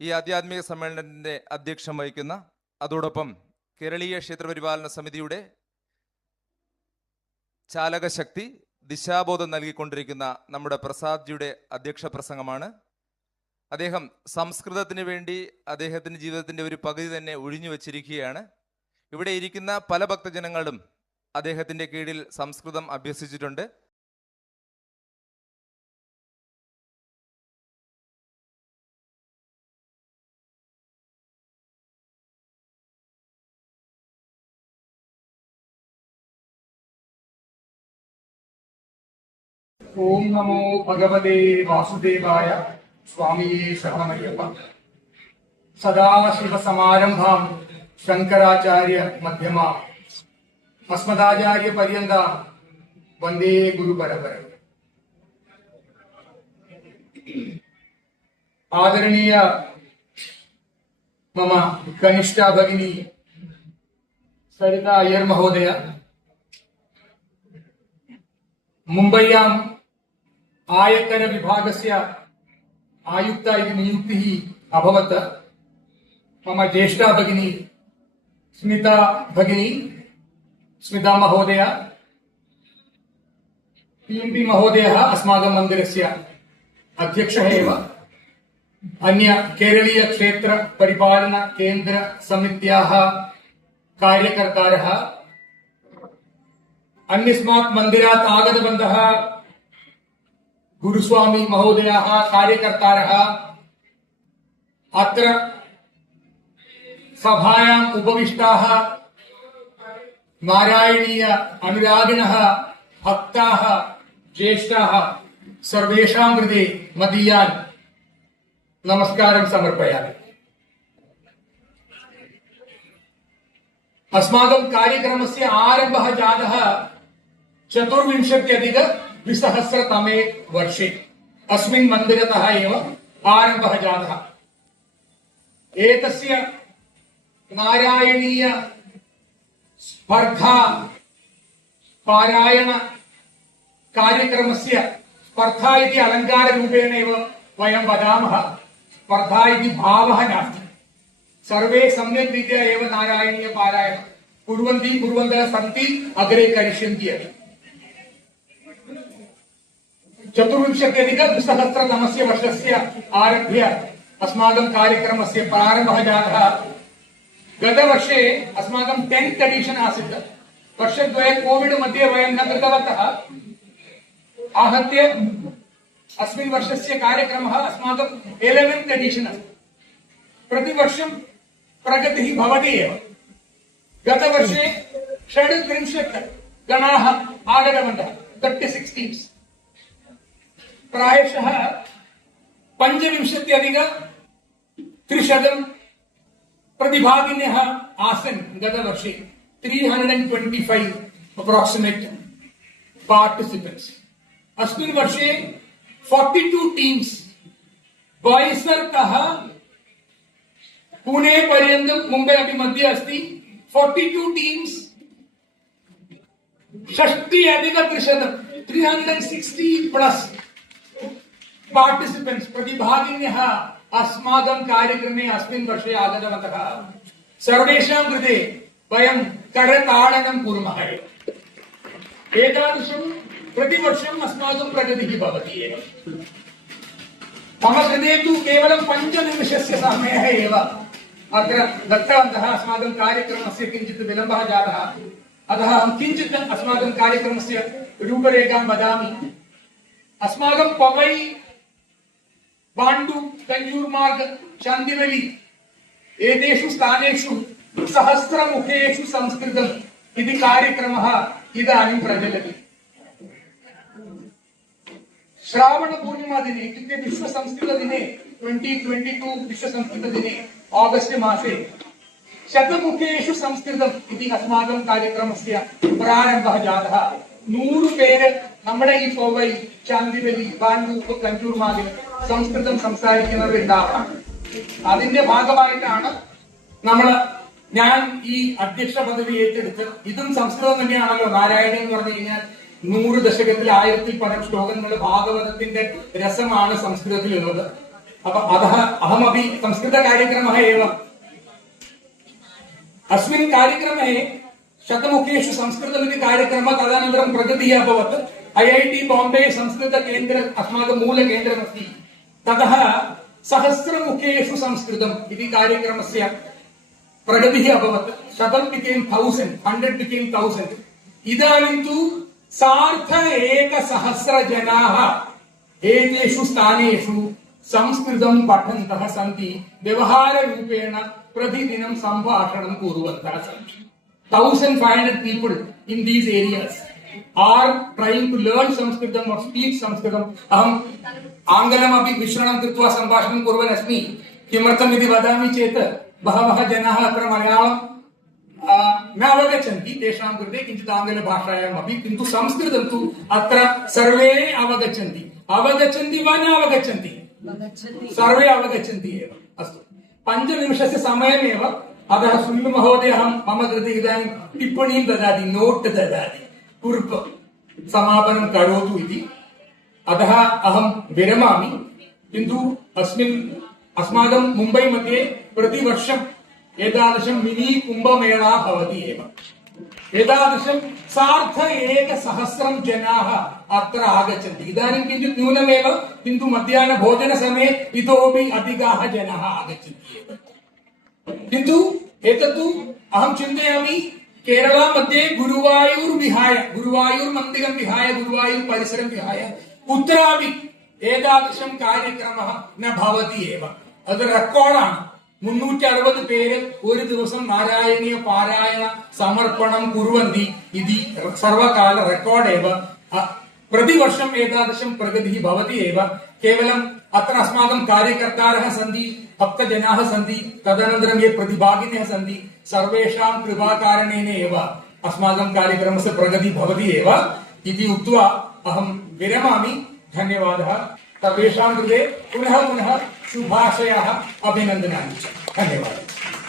ഈ ആധ്യാത്മിക സമ്മേളനത്തിന്റെ അധ്യക്ഷം വഹിക്കുന്ന, അതോടൊപ്പം കേരളീയ ക്ഷേത്രപരിപാലന സമിതിയുടെ ചാലകശക്തി, ദിശാബോധം നൽകിക്കൊണ്ടിരിക്കുന്ന നമ്മുടെ പ്രസാദ്ജിയുടെ അധ്യക്ഷ പ്രസംഗമാണ്. അദ്ദേഹം സംസ്കൃതത്തിന് വേണ്ടി അദ്ദേഹത്തിൻ്റെ ജീവിതത്തിൻ്റെ ഒരു പകുതി തന്നെ ഒഴിഞ്ഞു വച്ചിരിക്കുകയാണ്. ഇവിടെ ഇരിക്കുന്ന പല ഭക്തജനങ്ങളും അദ്ദേഹത്തിൻ്റെ കീഴിൽ സംസ്കൃതം അഭ്യസിച്ചിട്ടുണ്ട്. ओम नमो भगवते वासुदेवाय। स्वामी शरणमय्यप्प। सदाशिव समारंभां शंकराचार्य मध्यमा अस्मदाचार्य पर्यन्ता वंदे गुरु परंपरा। आदरणीय मम कनिष्ठा भगिनी सरिता अय्यर महोदय, मुंबय्यां आयकर विभागस्य आयुक्ता इति नियुक्तिः अभवत्। मम ज्येष्ठा भगिनी स्मिता महोदय, पीएमपी महोदयः अस्माकं मन्दिरस्य अध्यक्षः एव। अन्य केरलीय क्षेत्र परिपालन केन्द्र समित्याः कार्यकर्तारः, अन्यस्मात् मन्दिरात् आगतवन्तः गुरुस्वामी महोदयाः, कार्यकर्तारः, अत्र सभायाम् उपविष्टाः नारायणीय अनुरागिणः, भक्ताः, ज्येष्ठाः, सर्वेषां कृते मदीयान् नमस्कारं समर्पयामि। अस्माकं कार्यक्रमस्य आरम्भः जातः 24-अधिक-2000तमे वर्षे। अस्मिन् मन्दिरतः एव आरम्भः जातः। एतस्य नारायणीय स्पर्धा पारायण कार्यक्रमस्य स्पर्धा इति अलङ्काररूपेण एव वयं वदामः। स्पर्धा इति भावः नास्ति। सर्वे सम्यक् रीत्या एव नारायणीय पारायण कुर्वन्तः सन्ति, अग्रे करिष्यन्ति अपि। 24-अधिक-2000तमस्य वर्षस्य आरभ्य अस्माकं कार्यक्रमस्य प्रारम्भः जातः। गतवर्षे अस्माकं 10th एडिशन् आसीत्। वर्षद्वये कोविड् मध्ये वयं न कृतवन्तः। आहत्य अस्मिन् वर्षस्य कार्यक्रमः अस्माकं 11th एडिशन् अस्ति। प्रतिवर्षं प्रगतिः भवति एव। गतवर्षे 36 गणाः आगतवन्तः, 36 टीम्स्। प्रायशः 25-अधिक-300 प्रतिभागिन्यः आसन् गतवर्षे। 325 अप्रोक्सिमेट् पार्टिसिपेंट्स्। अस्मिन् वर्षे 42 टीम्स् बाय्सर्तः पुणे पर्यन्तं, मुम्बै अपि मध्ये अस्ति। 42 टीम्स्, 60-अधिक-300, 360+ पार्टिसिपेंट्स्, प्रतिभागिन्यः अस्माकं कार्यक्रमे अस्मिन् वर्षे आगतवन्तः। सर्वेषां कृते वयं करताडनं कुर्मः। एतादृशं प्रतिवर्षम् अस्माकं प्रगतिः भवति एव। मम कृते तु केवलं 5 निमिषस्य समयः एव अत्र दत्तवन्तः। अस्माकं कार्यक्रमस्य किञ्चित् विलम्बः जातः, अतः अहं किञ्चित् अस्माकं कार्यक्रमस्य रूपरेखां वदामि। अस्माकं पवै, बाण्डु, कञ्जूर्मार्ग, चान्दिवली एतेषु स्थानेषु सहस्रमुखेषु संस्कृतम् इति कार्यक्रमः इदानीं प्रचलति। श्रावण पूर्णिमा दिने, इत्युक्ते विश्व संस्कृत दिने, 2022 विश्व संस्कृत दिने ऑगस्ट मासे शतमुखेषु संस्कृतम् इति अस्माकं कार्यक्रमस्य प्रारम्भः जातः। 100 പേര് നമ്മുടെ ഈ പവൈ, ചാന്ദിവലി, ബാംഗ്ലൂർ, കഞ്ചൂർമാർഗിൽ സംസ്കൃതം സംസാരിക്കുന്നവരുണ്ടാവാം. അതിന്റെ ഭാഗമായിട്ടാണ് ഞാൻ ഈ അധ്യക്ഷ പദവി ഏറ്റെടുത്ത്. ഇതും സംസ്കൃതം തന്നെയാണല്ലോ. നാരായണൻ എന്ന് പറഞ്ഞു കഴിഞ്ഞാൽ 100 ദശകത്തിൽ 1000-ൽ പരം ശ്ലോകങ്ങൾ, ഭാഗവതത്തിന്റെ രസമാണ് സംസ്കൃതത്തിലുള്ളത്. अतः अहमपि संस्कृतकार्यक्रमः एव। अस्मिन् कार्यक्रमे शतमुखेषु संस्कृतमिति कार्यक्रमः तदनन्तरं प्रगतिः अभवत्। IIT बाम्बे संस्कृतकेन्द्र अस्माकं मूलकेन्द्रमस्ति। ततः सहस्रमुखेषु संस्कृतम् इति कार्यक्रमस्य प्रगतिः अभवत्। 100 became 1000, 100 became 1000। इदानीं तु 1,100 जनाः एतेषु स्थानेषु संस्कृतं पठन्तः सन्ति, व्यवहाररूपेण प्रतिदिनं सम्भाषणं कुर्वन्तः सन्ति। 1,500 people in these areas are trying to learn Sanskritam or speak Sanskritam. अहम् आङ्ग्लमपि मिश्रणं कृत्वा सम्भाषणं कुर्वन् अस्मि। किमर्थम् इति वदामि चेत् बहवः जनाः अत्र मलयाळं न अवगच्छन्ति, तेषां कृते किञ्चित् आङ्ग्लभाषायाम् अपि, किन्तु संस्कृतं तु अत्र सर्वे अवगच्छन्ति। अवगच्छन्ति वा न अवगच्छन्ति? सर्वे अवगच्छन्ति एव। अस्तु, 5 निमिषस्य समयमेव, अतः सुनील महोदयः मम कृते इदानीं टिप्पणीं ददाति, नोट् ददाति, कुर्प समापनं करोतु इति। अतः अहं विरमामि। किन्तु अस्माकं मुम्बै मध्ये प्रतिवर्षं एतादृशं मिनी कुम्भमेळा भवति एव। एतादृशं 1,100 जनाः अत्र आगच्छन्ति। इदानीं किञ्चित् न्यूनमेव, किन्तु मध्याह्नभोजनसमये इतोपि अधिकाः जनाः आगच्छन्ति एव। किन्तु एतत्तु अहं चिन्तयामि, केरला मध्ये गुरुवायूर् मन्दिरं विहाय, गुरुवायूर् परिसरं विहाय कुत्रापि एतादृशं कार्यक्रमः न भवति एव। അത് റെക്കോർഡാണ്। 360 പേര് ഒരു ദിവസം നാരായണീയ പാരായണ സമർപ്പണം കുർവന്തി ഇതി സർവകാല റെക്കോർഡ് एव। प्रतिवर्षम् एतादृशं प्रगतिः भवति एव। केवलम् अत्र अस्माकं कार्यकर्तारः सन्ति, भक्तजनाः सन्ति, तदनन्तरं ये प्रतिभागिनः सन्ति, सर्वेषां कृपाकारणेन एव अस्माकं कार्यक्रमस्य प्रगतिः भवति एव इति उक्त्वा अहं विरमामि। धन्यवादः सर्वेषां कृते। पुनः शुभाशयाः, अभिनन्दनानि च। धन्यवादः।